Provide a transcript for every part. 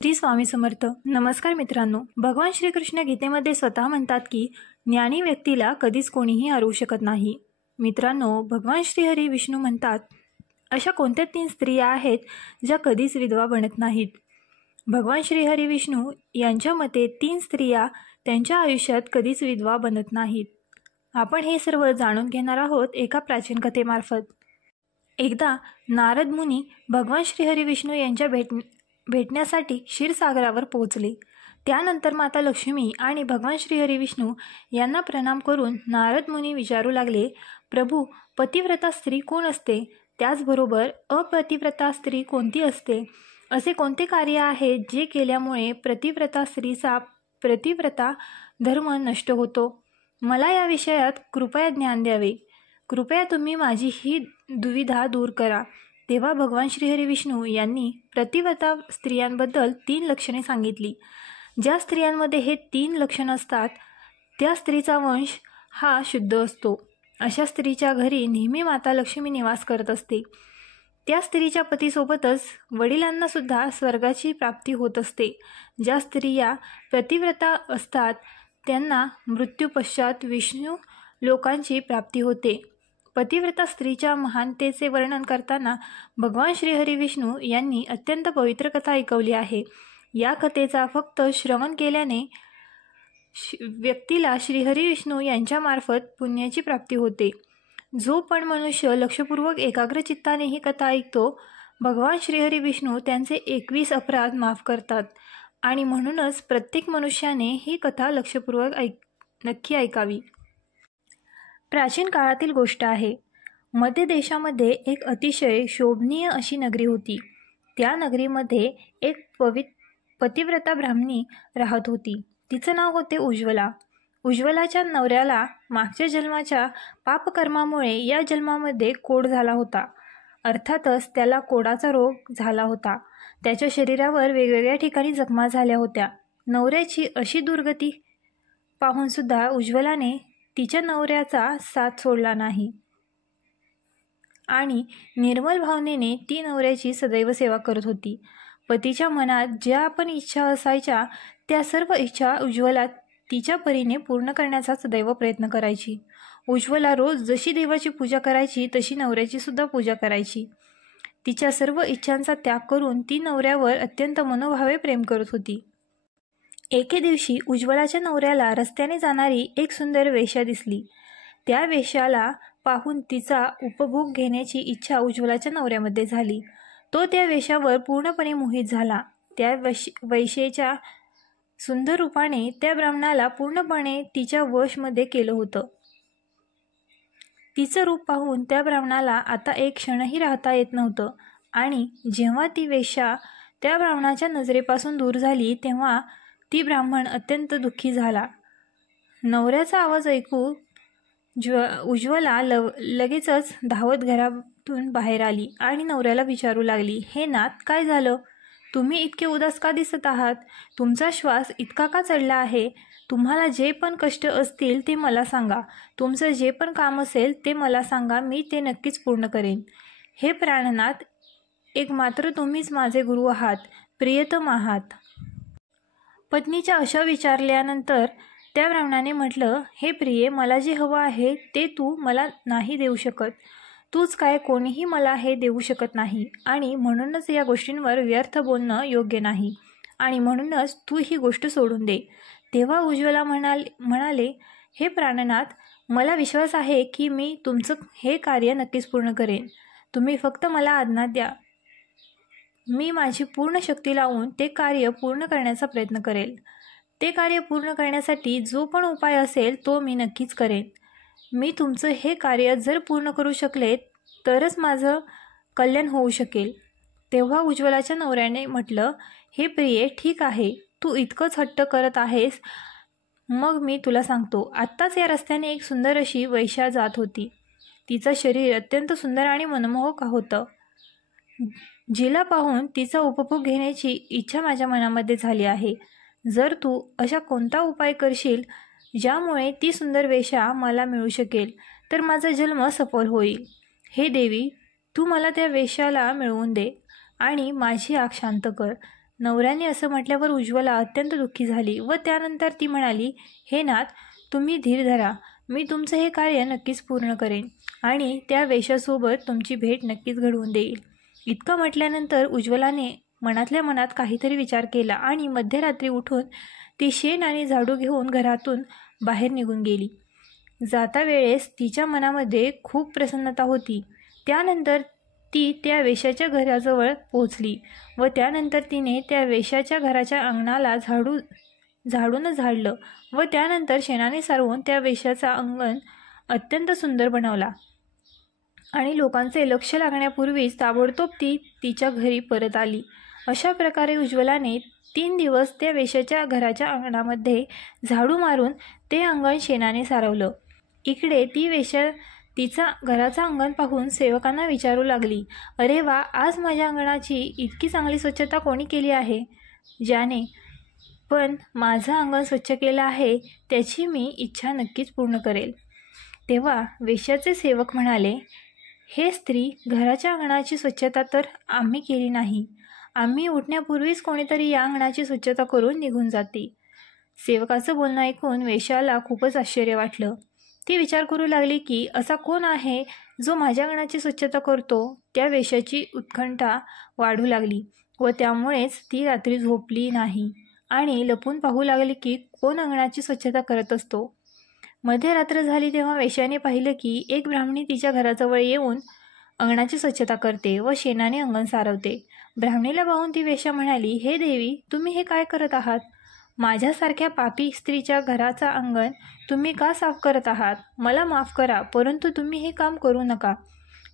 श्री स्वामी समर्थ. नमस्कार मित्रांनो. भगवान श्रीकृष्ण गीतेमध्ये स्वतः म्हणतात की ज्ञानी व्यक्तीला कधीच कोणीही हरवू शकत नाही. मित्रांनो, भगवान श्रीहरी विष्णू म्हणतात, अशा कोणत्या 3 स्त्रिया आहेत ज्या कधीच विधवा बनत नाहीत. भगवान श्रीहरी विष्णू यांच्या मते 3 स्त्रिया त्यांच्या आयुष्यात कधीच विधवा बनत नाहीत. आपण हे सर्व जाणून घेणार आहोत एका प्राचीन कथेमार्फत. एकदा नारद मुनी भगवान श्रीहरी विष्णू यांच्या भेटण्यासाठी क्षीरसागरावर पोहोचले. त्यानंतर माता लक्ष्मी आणि भगवान श्रीहरी विष्णू यांना प्रणाम करून नारद मुनी विचारू लागले, प्रभू, पतिव्रता स्त्री कोण असते? त्याचबरोबर अपतिव्रता स्त्री कोणती असते? असे कोणते कार्य आहे जे केल्यामुळे प्रतिव्रता स्त्रीचा प्रतिव्रता धर्म नष्ट होतो? मला या विषयात कृपया ज्ञान द्यावे. कृपया तुम्ही माझी ही दुविधा दूर करा. तेव्हा भगवान श्रीहरी विष्णू यांनी प्रतिव्रता स्त्रियांबद्दल 3 लक्षणे सांगितली. ज्या स्त्रियांमध्ये हे 3 लक्षण असतात त्या स्त्रीचा वंश हा शुद्ध असतो. अशा स्त्रीच्या घरी नेहमी माता लक्ष्मी निवास करत असते. त्या स्त्रीच्या पतीसोबतच वडिलांना सुद्धा स्वर्गाची प्राप्ती होत असते. ज्या स्त्रिया प्रतिव्रता असतात त्यांना मृत्यूपश्चात विष्णू लोकांची प्राप्ती होते. पतिव्रता स्त्रीच्या महानतेचे वर्णन करताना भगवान श्रीहरी विष्णू यांनी अत्यंत पवित्र कथा ऐकवली आहे. या कथेचा फक्त श्रवण केल्याने व्यक्तीला श्रीहरी विष्णू यांच्यामार्फत पुण्याची प्राप्ती होते. जो पण मनुष्य लक्षपूर्वक एकाग्र चित्ताने ही कथा ऐकतो, भगवान श्रीहरी विष्णू त्यांचे 21 अपराध माफ करतात. आणि म्हणूनच प्रत्येक मनुष्याने ही कथा लक्षपूर्वक नक्की ऐकावी. प्राचीन काळातील गोष्ट आहे. मध्य देशामध्ये एक अतिशय शोभनीय अशी नगरी होती. त्या नगरीमध्ये एक पतिव्रता ब्राह्मणी राहत होती. तिचं नाव होते उज्ज्वला. उज्ज्वलाच्या नवऱ्याला मागच्या जन्माच्या पापकर्मामुळे या जन्मामध्ये कोढ झाला होता. अर्थातच त्याला कोडाचा रोग झाला होता. त्याच्या शरीरावर वेगवेगळ्या ठिकाणी जखमा झाल्या होत्या. नवऱ्याची अशी दुर्गती पाहून सुद्धा उज्ज्वलाने तिच्या नवऱ्याचा साथ सोडला नाही आणि निर्मल भावनेने ती नवऱ्याची सदैव सेवा करत होती. पतीच्या मनात ज्या पण इच्छा असायच्या त्या सर्व इच्छा उज्ज्वला तिच्या परीने पूर्ण करण्याचा सदैव प्रयत्न करायची. उज्ज्वला रोज जशी देवाची पूजा करायची तशी नवऱ्याची सुद्धा पूजा करायची. तिच्या सर्व इच्छांचा त्याग करून ती नवऱ्यावर अत्यंत मनोभावे प्रेम करत होती. एके दिवशी उज्ज्वलाच्या नवऱ्याला रस्त्याने जाणारी एक सुंदर वेश्या दिसली. त्या वेश्याला पाहून तिचा उपभोग घेण्याची इच्छा उज्ज्वलाच्या नवऱ्यामध्ये झाली. तो त्या वेश्यावर पूर्णपणे मोहित झाला. त्या वेश्येच्या सुंदर रूपाने त्या ब्राह्मणाला पूर्णपणे तिच्या वशमध्ये केलं होतं. तिचं रूप पाहून त्या ब्राह्मणाला आता एक क्षणही राहता येत नव्हतं. आणि जेव्हा ती वेश्या त्या ब्राह्मणाच्या नजरेपासून दूर झाली तेव्हा ती ब्राह्मण अत्यंत दुःखी झाला. नवऱ्याचा आवाज ऐकून उज्ज्वला लगेचच धावत घरातून बाहेर आली आणि नवऱ्याला विचारू लागली, हे नाथ, काय झालं? तुम्ही इतके उदास का दिसत आहात? तुमचा श्वास इतका का चढला आहे? तुम्हाला जे पण कष्ट असतील ते मला सांगा. तुमचं जे पण काम असेल ते मला सांगा, मी ते नक्कीच पूर्ण करेन. हे प्राणनाथ, एक मात्र तुम्हीच माझे गुरु आहात, प्रियतम आहात. पत्नीच्या अशा विचारल्यानंतर त्या ब्राह्मणाने म्हटलं, हे प्रिये, मला जे हवं आहे ते तू मला नाही देऊ शकत. तूच काय, कोणीही मला हे देऊ शकत नाही. आणि म्हणूनच या गोष्टींवर व्यर्थ बोलणं योग्य नाही. आणि म्हणूनच तू ही गोष्ट सोडून दे. तेव्हा उज्ज्वला म्हणाले, हे प्राणनाथ, मला विश्वास आहे की मी तुमचं हे कार्य नक्कीच पूर्ण करेन. तुम्ही फक्त मला आज्ञा द्या. मी माझी पूर्ण शक्ती लावून ते कार्य पूर्ण करण्याचा प्रयत्न करेल. ते कार्य पूर्ण करण्यासाठी जो पण उपाय असेल तो मी नक्कीच करेन. मी तुमचं हे कार्य जर पूर्ण करू शकले तरच माझं कल्याण होऊ शकेल. तेव्हा उज्ज्वलाच्या नवऱ्याने म्हटलं, हे प्रिये, ठीक आहे, तू इतकंच हट्ट करत आहेस, मग मी तुला सांगतो. आत्ताच या रस्त्याने एक सुंदर अशी वेश्या जात होती. तिचं शरीर अत्यंत सुंदर आणि मनमोहक होतं. जिला पाहून तिचा उपभोग घेण्याची इच्छा माझ्या मनामध्ये झाली आहे. जर तू अशा कोणता उपाय करशील ज्यामुळे ती सुंदर वेश्या मला मिळू शकेल तर माझा जन्म सफल होईल. हे देवी, तू मला त्या वेश्याला मिळवून दे आणि माझी आग शांत कर. नवऱ्याने असं म्हटल्यावर उज्ज्वला अत्यंत दुःखी झाली व त्यानंतर ती म्हणाली, हे नाथ, तुम्ही धीर धरा. मी तुमचं हे कार्य नक्कीच पूर्ण करेन आणि त्या वेश्यासोबत तुमची भेट नक्कीच घडवून देईल. इतकं म्हटल्यानंतर उज्ज्वलाने मनातल्या मनात काहीतरी विचार केला आणि मध्यरात्री उठून ती शेण आणि झाडू घेऊन घरातून बाहेर निघून गेली. जाता वेळेस तिच्या मनामध्ये खूप प्रसन्नता होती. त्यानंतर ती त्या वेश्याच्या घराजवळ पोहोचली व त्यानंतर तिने त्या वेश्याच्या घराच्या अंगणाला झाडून झाडलं व त्यानंतर शेणाने सारवून त्या वेश्याचा अंगण अत्यंत सुंदर बनवला आणि लोकांचे लक्ष लागण्यापूर्वीच ताबडतोब ती तिच्या घरी परत आली. अशा प्रकारे उज्ज्वलाने 3 दिवस त्या वेश्याच्या घराच्या अंगणामध्ये झाडू मारून ते अंगण शेणाने सारवलं. इकडे ती वेश्या तिचा घराचं अंगण पाहून सेवकांना विचारू लागली, अरे वा, आज माझ्या अंगणाची इतकी चांगली स्वच्छता कोणी केली आहे? ज्याने पण माझं अंगण स्वच्छ केलं आहे त्याची मी इच्छा नक्कीच पूर्ण करेल. तेव्हा वेश्याचे सेवक म्हणाले, हे स्त्री, घराच्या अंगणाची स्वच्छता तर आम्ही केली नाही. आम्ही उठण्यापूर्वीच कोणीतरी या अंगणाची स्वच्छता करून निघून जाते. सेवकाचं बोलणं ऐकून वेश्याला खूपच आश्चर्य वाटलं. ती विचार करू लागली की असा कोण आहे जो माझ्या अंगणाची स्वच्छता करतो. त्या वेश्याची उत्कंठा वाढू लागली व त्यामुळेच ती रात्री झोपली नाही आणि लपून पाहू लागली की कोण अंगणाची स्वच्छता करत असतो. मध्यरात्र झाली तेव्हा वेश्याने पाहिलं की एक ब्राह्मणी तिच्या घराजवळ येऊन अंगणाची स्वच्छता करते व शेणाने अंगण सारवते. ब्राह्मणीला पाहून ती वेश्या म्हणाली, हे देवी, तुम्ही हे काय करत आहात? माझ्यासारख्या पापी स्त्रीच्या घराचा अंगण तुम्ही का साफ करत आहात? मला माफ करा, परंतु तुम्ही हे काम करू नका.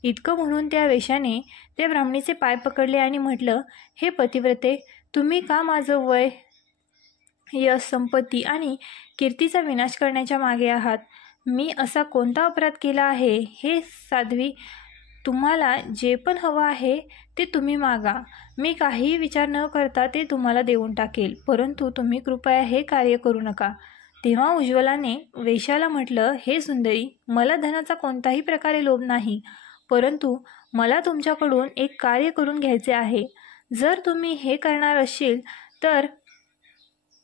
इतकं म्हणून त्या वेश्याने त्या ब्राह्मणीचे पाय पकडले आणि म्हटलं, हे पतिव्रते, तुम्ही का माझं वय, यश, संपत्ती आणि कीर्तीचा विनाश करण्याच्या मागे आहात? मी असा कोणता अपराध केला आहे? हे साध्वी, तुम्हाला जे पण हवं आहे ते तुम्ही मागा. मी काहीही विचार न करता ते तुम्हाला देऊन टाकेल, परंतु तुम्ही कृपया हे कार्य करू नका. तेव्हा उज्ज्वलाने वेश्याला म्हटलं, हे सुंदरी, मला धनाचा कोणताही प्रकारे लोभ नाही, परंतु मला तुमच्याकडून एक कार्य करून घ्यायचे आहे. जर तुम्ही हे करणार असशील तर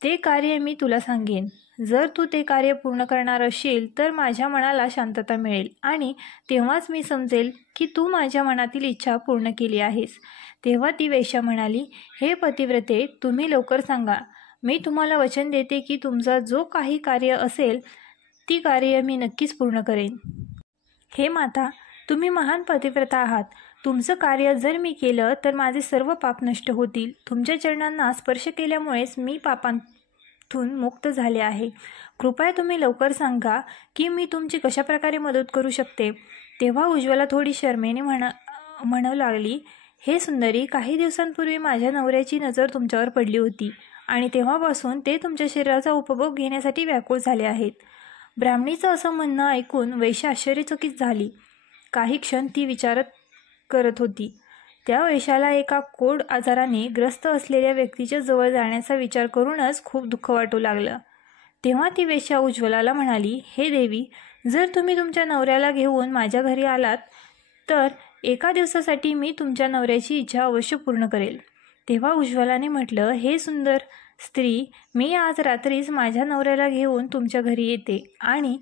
ते कार्य मी तुला सांगेन. जर तू ते कार्य पूर्ण करणार असशील तर माझ्या मनाला शांतता मिळेल आणि तेव्हाच मी समजेल की तू माझ्या मनातील इच्छा पूर्ण केली आहेस. तेव्हा ती वेश्या म्हणाली, हे पतिव्रते, तुम्ही लवकर सांगा. मी तुम्हाला वचन देते की तुमचा जो काही कार्य असेल ती कार्य मी नक्कीच पूर्ण करेन. हे माता, तुम्ही महान पतिव्रता आहात. तुमचं कार्य जर मी केलं तर माझे सर्व पाप नष्ट होतील. तुमच्या चरणांना स्पर्श केल्यामुळेच मी पापांतून मुक्त झाले आहे. कृपया तुम्ही लवकर सांगा की मी तुमची कशा प्रकारे मदत करू शकते. तेव्हा उज्ज्वला थोडी शरमेने म्हणू लागली, हे सुंदरी, काही दिवसांपूर्वी माझ्या नवऱ्याची नजर तुमच्यावर पडली होती आणि तेव्हापासून ते तुमच्या शरीराचा उपभोग घेण्यासाठी व्याकुळ झाले आहेत. ब्राह्मणीचं असं म्हणणं ऐकून वेश्या आश्चर्यचकित झाली. काही क्षण ती विचार करत होती. त्या वेश्याला एका कोड आजाराने ग्रस्त असलेल्या व्यक्तीच्या जवळ जाण्याचा विचार करूनच खूप दुःख वाटू लागलं. तेव्हा ती वेश्या उज्ज्वलाला म्हणाली, हे देवी, जर तुम्ही तुमच्या नवऱ्याला घेऊन माझ्या घरी आलात तर एका दिवसासाठी मी तुमच्या नवऱ्याची इच्छा अवश्य पूर्ण करेल. तेव्हा उज्ज्वलाने म्हटलं, हे सुंदर स्त्री, मी आज रात्रीच माझ्या नवऱ्याला घेऊन तुमच्या घरी येते आणि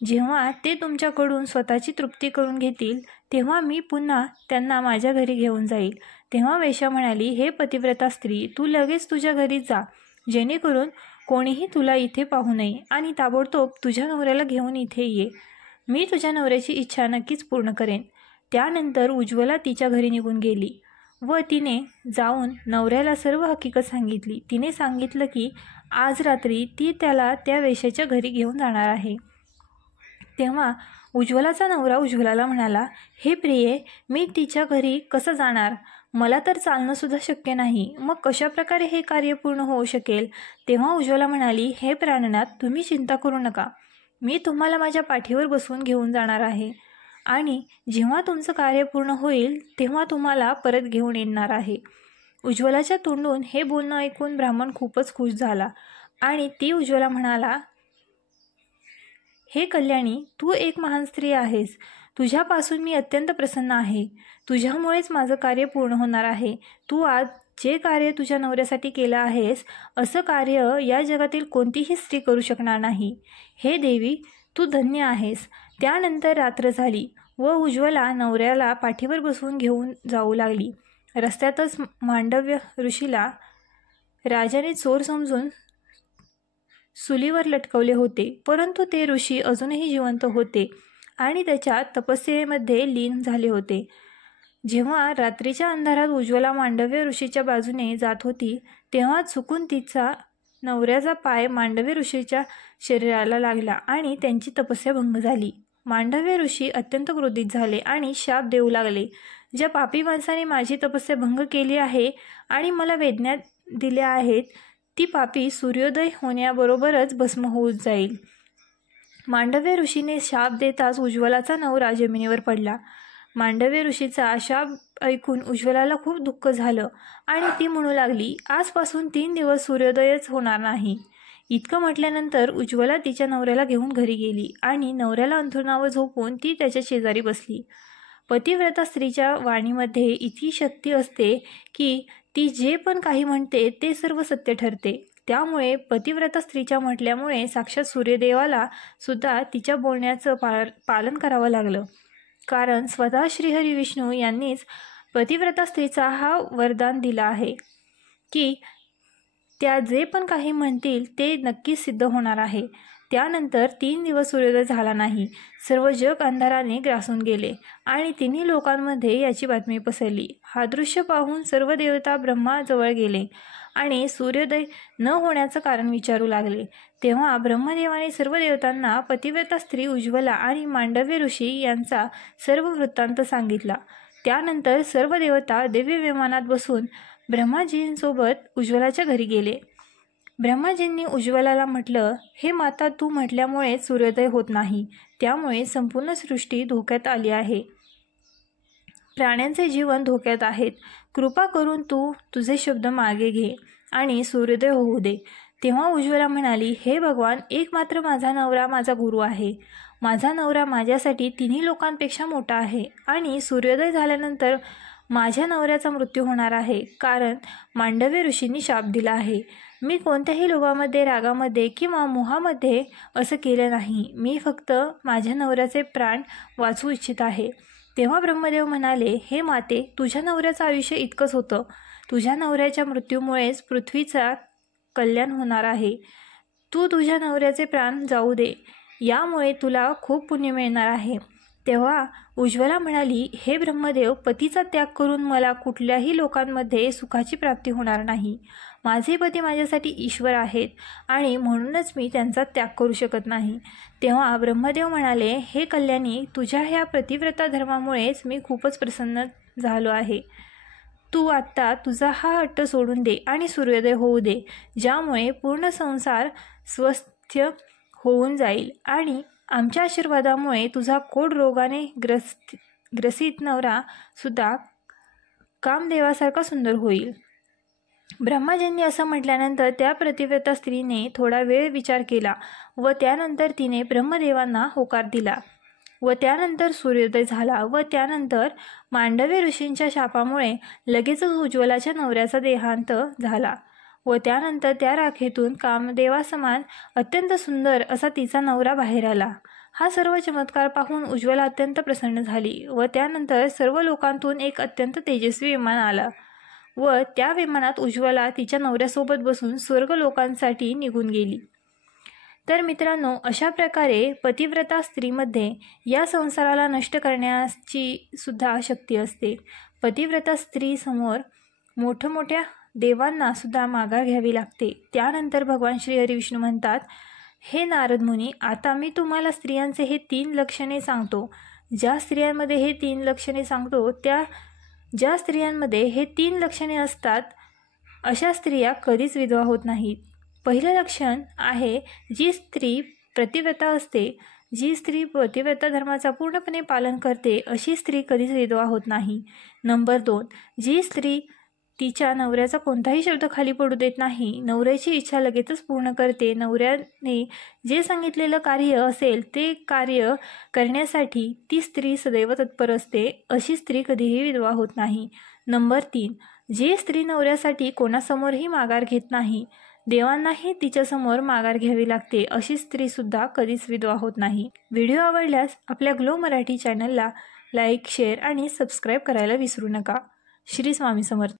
जेव्हा ते तुमच्याकडून स्वतःची तृप्ती करून घेतील तेव्हा मी पुन्हा त्यांना माझ्या घरी घेऊन जाईल. तेव्हा वेश्या म्हणाली, हे पतिव्रता स्त्री, तू लगेच तुझ्या घरी जा, जेणेकरून कोणीही तुला इथे पाहू नये आणि ताबडतोब तुझ्या नवऱ्याला घेऊन इथे ये. मी तुझ्या नवऱ्याची इच्छा नक्कीच पूर्ण करेन. त्यानंतर उज्ज्वला तिच्या घरी निघून गेली व तिने जाऊन नवऱ्याला सर्व हकीकत सांगितली. तिने सांगितलं की आज रात्री ती त्याला त्या वेश्याच्या घरी घेऊन जाणार आहे. तेव्हा उज्ज्वलाचा नवरा उज्ज्वलाला म्हणाला, हे प्रिये, मी तिच्या घरी कसं जाणार? मला तर चालणंसुद्धा शक्य नाही. मग कशाप्रकारे हे कार्य पूर्ण होऊ शकेल? तेव्हा उज्ज्वला म्हणाली, हे प्राणनाथ, तुम्ही चिंता करू नका. मी तुम्हाला माझ्या पाठीवर बसवून घेऊन जाणार आहे आणि जेव्हा तुमचं कार्य पूर्ण होईल तेव्हा तुम्हाला परत घेऊन येणार आहे. उज्ज्वलाच्या तोंडून हे बोलणं ऐकून ब्राह्मण खूपच खुश झाला आणि ती उज्ज्वला म्हणाला, हे कल्याणी, तू एक महान स्त्री आहेस. तुझ्यापासून मी अत्यंत प्रसन्न आहे. तुझ्यामुळेच माझं कार्य पूर्ण होणार आहे. तू आज जे कार्य तुझ्या नवऱ्यासाठी केलं आहेस असं कार्य या जगातील कोणतीही स्त्री करू शकणार नाही. हे देवी, तू धन्य आहेस. त्यानंतर रात्र झाली व उज्ज्वला नवऱ्याला पाठीवर बसवून घेऊन जाऊ लागली. रस्त्यातच मांडव्य ऋषीला राजाने चोर समजून सुलीवर लटकवले होते, परंतु ते ऋषी अजूनही जिवंत होते आणि त्याच्या तपस्येमध्ये लीन झाले होते. जेव्हा रात्रीच्या अंधारात उज्ज्वला मांडव्य ऋषीच्या बाजूने जात होती तेव्हा चुकून तिचा नवऱ्याचा पाय मांडव्य ऋषीच्या शरीराला लागला आणि त्यांची तपस्या भंग झाली. मांडव्य ऋषी अत्यंत क्रोधित झाले आणि शाप देऊ लागले, ज्या पापी माणसाने माझी तपस्या भंग केली आहे आणि मला वेदना दिल्या आहेत ती पापी सूर्योदय होण्याबरोबरच भस्म होऊन जाईल. मांडव्य ऋषीने शाप देताच उज्ज्वलाचा नवरा जमिनीवर पडला. मांडव्य ऋषीचा शाप ऐकून उज्ज्वलाला खूप दुःख झालं आणि ती म्हणू लागली, आजपासून 3 दिवस सूर्योदयच होणार नाही. इतकं म्हटल्यानंतर उज्ज्वला तिच्या नवऱ्याला घेऊन घरी गेली आणि नवऱ्याला अंथरुणावर झोपून ती त्याच्या शेजारी बसली. पतिव्रता स्त्रीच्या वाणीमध्ये इतकी शक्ती असते की ती जे पण काही म्हणते ते सर्व सत्य ठरते. त्यामुळे पतिव्रता स्त्रीच्या म्हटल्यामुळे साक्षात सूर्यदेवाला सुद्धा तिच्या बोलण्याचं पालन करावं लागलं. कारण स्वतः श्रीहरी विष्णू यांनीच पतिव्रता स्त्रीचा हा वरदान दिला आहे की त्या जे पण काही म्हणतील ते नक्कीच सिद्ध होणार आहे. त्यानंतर 3 दिवस सूर्योदय झाला नाही. सर्व जग अंधाराने ग्रासून गेले आणि तिन्ही लोकांमध्ये याची बातमी पसरली. हा दृश्य पाहून सर्व देवता ब्रह्माजवळ गेले आणि सूर्योदय न होण्याचं कारण विचारू लागले. तेव्हा ब्रह्मदेवाने सर्व देवतांना पतिव्रता स्त्री उज्ज्वला आणि मांडव्य ऋषी यांचा सर्व वृत्तांत सांगितला. त्यानंतर सर्व देवता दिव्य विमानात बसून ब्रह्माजींसोबत उज्ज्वलाच्या घरी गेले. ब्रह्माजींनी उज्ज्वलाला म्हटलं, हे माता, तू म्हटल्यामुळे सूर्योदय होत नाही, त्यामुळे संपूर्ण सृष्टी धोक्यात आली आहे. प्राण्यांचे जीवन धोक्यात आहेत. कृपा करून तू तुझे शब्द मागे घे आणि सूर्योदय होऊ दे. तेव्हा उज्ज्वला म्हणाली, हे भगवान, एकमात्र माझा नवरा माझा गुरु आहे. माझा नवरा माझ्यासाठी तिन्ही लोकांपेक्षा मोठा आहे आणि सूर्योदय झाल्यानंतर माझ्या नवऱ्याचा मृत्यू होणार आहे, कारण मांडव्य ऋषींनी शाप दिला आहे. मी कोणत्याही लोभामध्ये, रागामध्ये किंवा मोहामध्ये असं केलं नाही. मी फक्त माझ्या नवऱ्याचे प्राण वाचवू इच्छित आहे. तेव्हा ब्रह्मदेव म्हणाले, हे माते, तुझ्या नवऱ्याचं आयुष्य इतकंच होतं. तुझ्या नवऱ्याच्या मृत्यूमुळेच पृथ्वीचा कल्याण होणार आहे. तू तुझ्या नवऱ्याचे प्राण जाऊ दे, यामुळे तुला खूप पुण्य मिळणार आहे. तेव्हा उज्ज्वला म्हणाली, हे ब्रह्मदेव, पतीचा त्याग करून मला कुठल्याही लोकांमध्ये सुखाची प्राप्ती होणार नाही. माझे पती माझ्यासाठी ईश्वर आहेत आणि म्हणूनच मी त्यांचा त्याग करू शकत नाही. तेव्हा ब्रह्मदेव म्हणाले, हे कल्याणी, तुझ्या ह्या पतिव्रता धर्मामुळेच मी खूपच प्रसन्न झालो आहे. तू आत्ता तुझा हा हट्ट सोडून दे आणि सूर्योदय होऊ दे, ज्यामुळे पूर्ण संसार स्वस्थ होऊन जाईल आणि आमच्या आशीर्वादामुळे तुझा कोड रोगाने ग्रसित नवरा सुद्धा कामदेवासारखा सुंदर होईल. ब्रह्माजींनी असं म्हटल्यानंतर त्या पतिव्रता स्त्रीने थोडा वेळ विचार केला व त्यानंतर तिने ब्रह्मदेवांना होकार दिला व त्यानंतर सूर्योदय झाला व त्यानंतर मांडव्य ऋषींच्या शापामुळे लगेचच उज्ज्वलाच्या नवऱ्याचा देहांत झाला व त्यानंतर त्या राखेतून कामदेवासमान अत्यंत सुंदर असा तिचा नवरा बाहेर आला. हा सर्व चमत्कार पाहून उज्ज्वला अत्यंत प्रसन्न झाली व त्यानंतर सर्व लोकांतून एक अत्यंत तेजस्वी विमान आला व त्या विमानात उज्ज्वला तिच्या नवऱ्यासोबत बसून स्वर्ग लोकांसाठी निघून गेली. तर मित्रांनो, अशा प्रकारे पतिव्रता स्त्रीमध्ये या संसाराला नष्ट करण्याची सुद्धा शक्ती असते. पतिव्रता स्त्रीसमोर मोठमोठ्या देवांना सुद्धा माघार घ्यावी लागते. त्यानंतर भगवान श्री हरिविष्णू म्हणतात, हे नारद मुनी, आता मी तुम्हाला स्त्रियांचे हे 3 लक्षणे सांगतो. ज्या स्त्रियांमध्ये हे 3 लक्षणे सांगतो ज्या स्त्रियांमध्ये हे 3 लक्षणे असतात अशा स्त्रिया कधीच विधवा होत नाहीत. पहिलं लक्षण आहे, जी स्त्री पतिव्रता असते, जी स्त्री पतिव्रता धर्माचा पूर्णपणे पालन करते अशी स्त्री कधीच विधवा होत नाही. नंबर 2, जी स्त्री तिच्या नवऱ्याचा कोणताही शब्द खाली पडू देत नाही, नवऱ्याची इच्छा लगेचच पूर्ण करते, नवऱ्याने जे सांगितलेलं कार्य असेल ते कार्य करण्यासाठी ती स्त्री सदैव तत्पर असते, अशी स्त्री कधीही विधवा होत नाही. नंबर 3, जी स्त्री नवऱ्यासाठी कोणासमोरही माघार घेत नाही, देवांनाही तिच्यासमोर माघार घ्यावी लागते, अशी स्त्रीसुद्धा कधीच विधवा होत नाही. व्हिडिओ आवडल्यास आपल्या ग्लो मराठी चॅनलला लाईक, शेअर आणि सबस्क्राईब करायला विसरू नका. श्री स्वामी समर्थ.